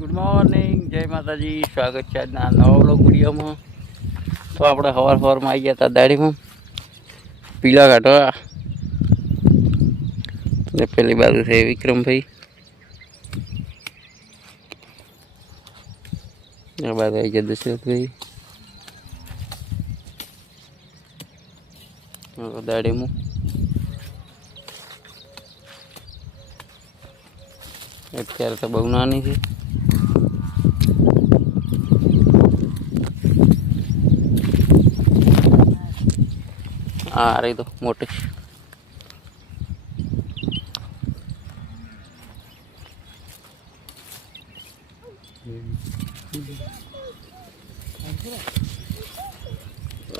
Good morning, જય માતાજી. સ્વાગત છે આજના નવા બ્લોગ વિડીયોમાં. તો આપણે સવારમાં આવી ગયા હતા દાડીમાં પીલા કાઢવા. ને પેલી બાજુ છે વિક્રમભાઈ, આ બાજુ આવી ગયા દશરથભાઈ. દાડીમાં અત્યારે તો બહુ નાની છે. આ રહી તો મોટી.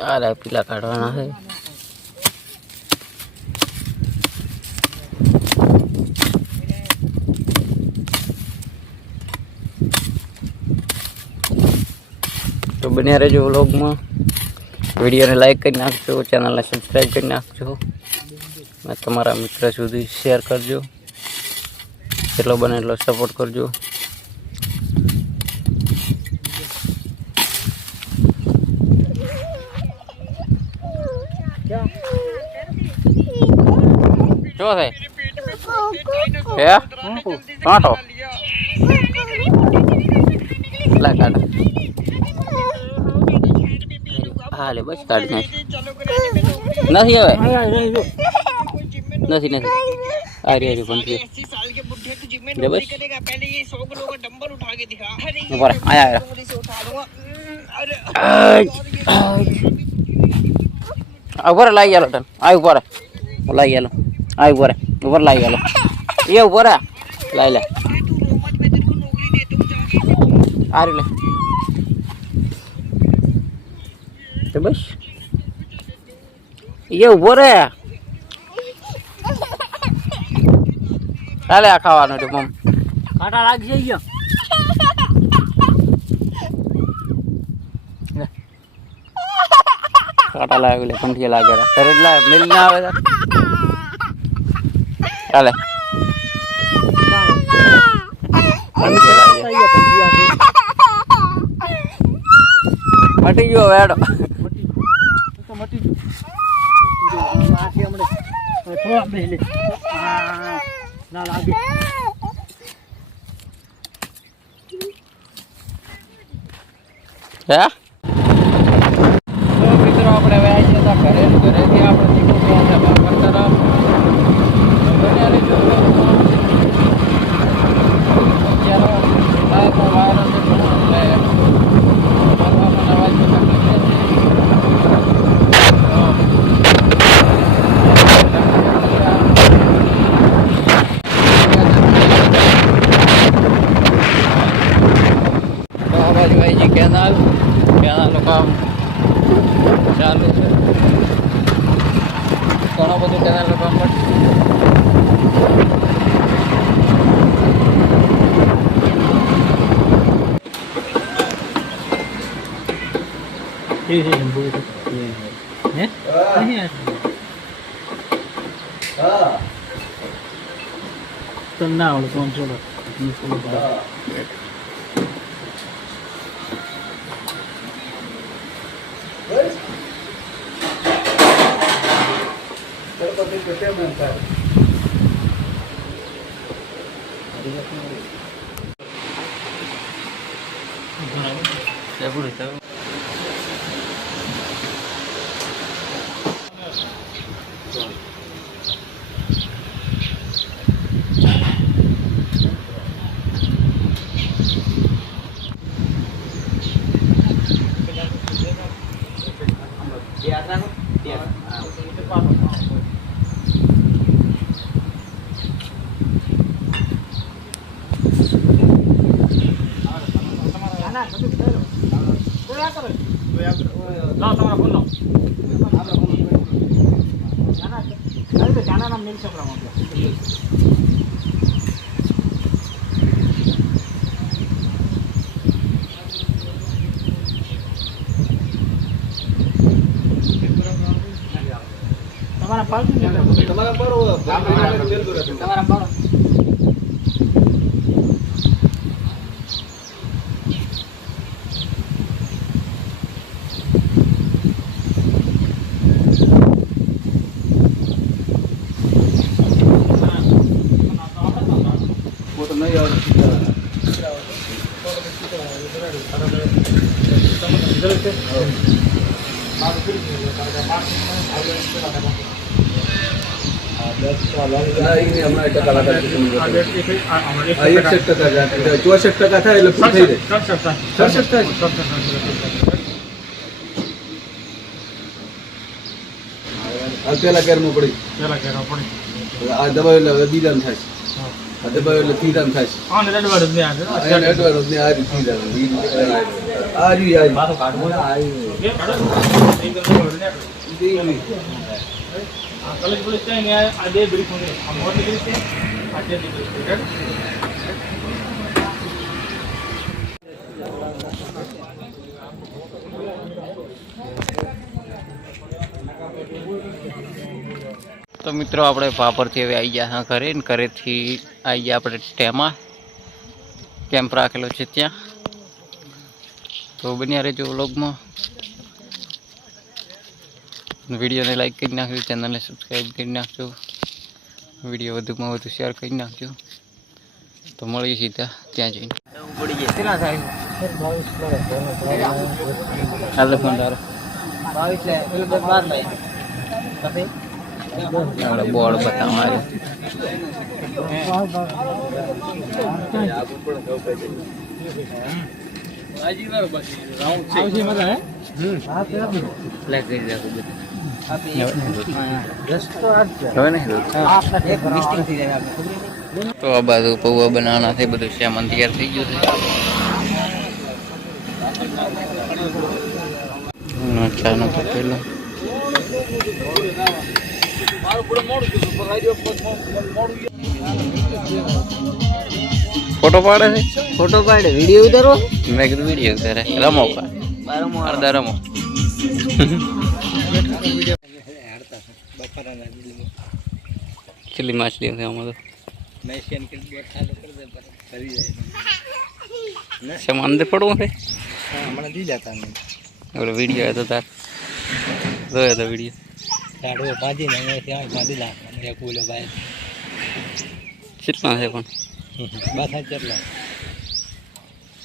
આ પીલા કાઢવાના છે. તો બન્યા રહેજો વ્લોગમાં. વિડીયોને લાઈક કરી નાખજો, ચેનલને સબસ્ક્રાઈબ કરી નાખજો, અને તમારા મિત્ર સુધી શેર કરજો. જેટલો બને એટલો સપોર્ટ કરજો. શું છે હે કાંટો કેટલા કાઢા? હા લે બસ કાઢી નાખી. નથી હવે નથી આ રે પણ લે બસ ઉપર આયા ઉપર લાગી ગયેલો તને. આ ઉપર લાગી ગયેલો. આ ઉપર લાગી ગયેલો. એ ઉપર લાઈ લે આ રે લે તો બસ એ ઉભો રે. ચાલે આ ખાવાનું છે મમ. કાંટા લાગશે ગયો. કાંટા લાગે લે કંઠિયા લાગે ઘરે જ લાગે મિલ ના આવે. ચાલે મટી ગયો વેડો. હે મિત્રો આપણે હવે આવી ગયા હતા ઘરેથી આપણે નીકળી ગયા હતા બાબર તરફ. કેનાલ કામ ચાલુ છે. ઘણો બધું કેનાલ કામ તો ના આવડે કોણ ચોલો તમારા પાડો તમારા પાડો પેલા કેરમાં પડી આ દબાવેલા બીજા થાય આ દબાવેલા ત્રીજા થાય તો મિત્રો આપણે પાપરથી હવે આવી ગયા ઘરે ને ઘરેથી આવી ગયા આપણે ટેમાં કેમ્પ રાખેલો છે ત્યાં. તો બન્યા રહેજો વ્લોગમાં. વિડીયોને લાઈક કરી નાખજો, ચેનલને સબસ્ક્રાઈબ કરી નાખજો, વિડીયો વધુમાં વધુ શેર કરી નાખજો. તો મળીએ સીધા ત્યાં જઈને. બોર્ડ બતાવવા તો આ બાજુ પૌવા બનાવવાના છે, બધું સામાન તૈયાર થઈ ગયું છે. ચાનો તો પેલો ફોટો પાડે છે, ફોટો પાડે, વિડીયો ઉતારો. મેં કીધું વિડીયો ઉતારે. રમો અડધા રમો. કેટલી માછલી છે આમાં તો. સામાન અંદર પડવું છે. વિડીયો હતો તાર જોયો તો વિડીયો. કેટલા છે પણ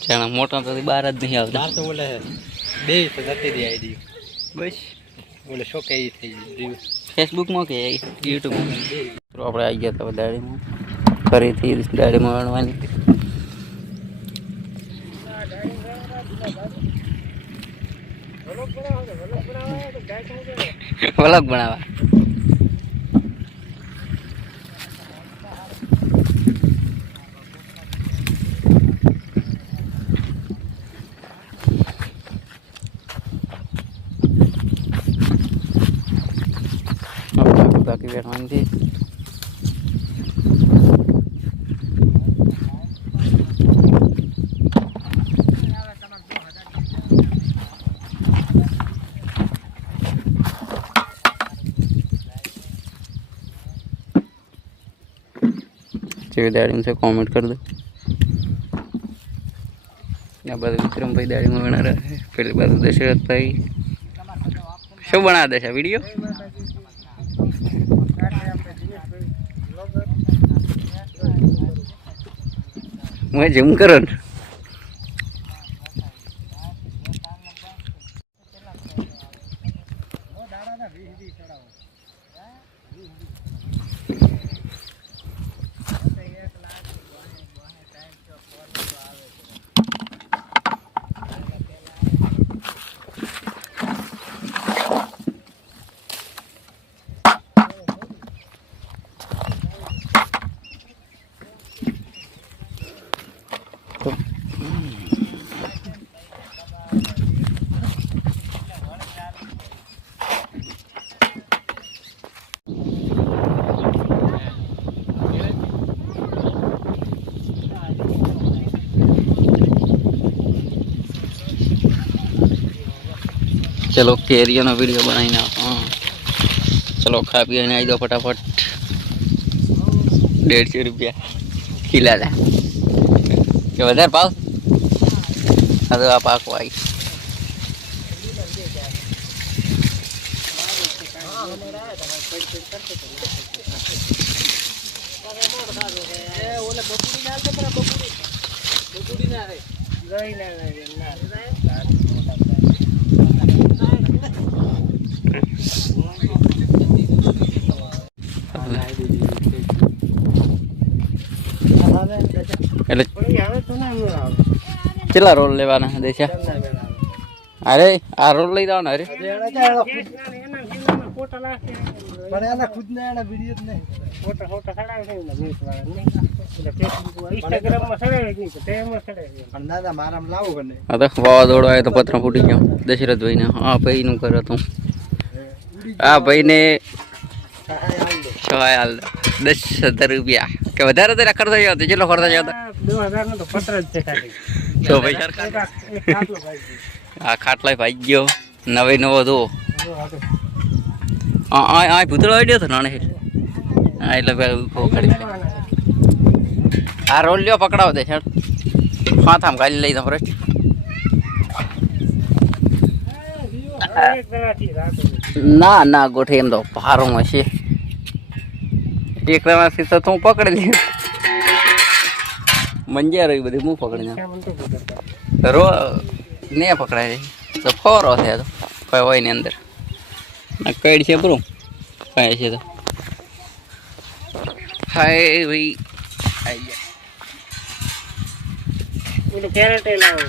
ચાણા મોટા તો બહાર જ નહીં આવતા. બસ ફેસબુકમાં કે યુટ્યુબમાં. તો આપણે આવી ગયા હતા દાડીમાં, ફરીથી દાડીમાં વણવાની. વ્લોગ બનાવવા બાકી બેઠવાની છે. જેવી દાડી છે કોમેન્ટ કરી દો. આ બાજુ વિક્રમભાઈ દાડીમાં વણા રહે, પેલી બાજુ દશરથભાઈ. શું બનાવે દશા વિડીયો? હું જેમ કરો ને चलो केरिया ना वीडियो बनाई ना. हाँ चलो खा पी आई दो फटाफट. 150 रुपया किला था के વધારે ભાવ. આ તો આ પાકો આવી. ઓલે બપુડી ના બપુડી એટલે કેટલા રોલ લેવાના દેશા? અરે આ રોલ લઈ જાવ ને. અરે વાવાઝોડો આવ્યો તો પત્ર ફૂટી ગયો દશરથભાઈ ને. હા ભાઈ નું ઘર હતું. આ ભાઈ ને સહાય હાલ 10,000 રૂપિયા કે વધારે વધારે ખર્ચો થયો હતો. કેટલો ખર્ચો થયો હતો? 2000 નો તો પત્ર જ છે ખાલી. તો ભાઈ આ ખાટલાય ભાઈ ગયો નવે નવો તો આ ભૂતળો આડ્યો હતો નાણે. હા એટલે આ રોલ લ્યો પકડાવો દે છે. હા થામ ગાડી લઈ જાવ. ના ના ગોઠે એમ તો ભારોમાં છે. ટેકરામાંથી તો હું પકડી લઈ મંજિયા રહી બધી હું પકડી નાખ રો ને પકડાય તો ફોરો છે તો કઈ હોય ને અંદર કઈ છે બરું કઈ છે તો હાય ભાઈ આઈ ગયા કેરેટ લાવો.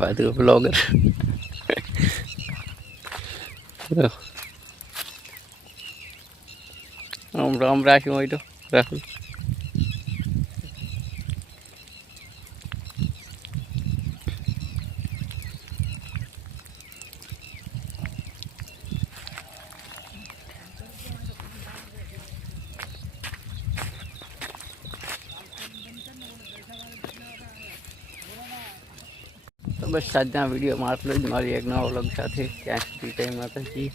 બધું બ્લોગર રામ રાખ્યું હોય તો રાહુલ. તો બસ આજના વિડીયોમાં આટલું જ. મારી એક નવા વ્લોગ સાથે ત્યાં સુધી જય માતાજી.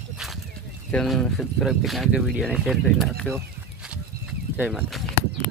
ચેનલને સબસ્ક્રાઈબ કરી નાખજો, વિડીયોને શેર કરી નાખજો. જય માતાજી.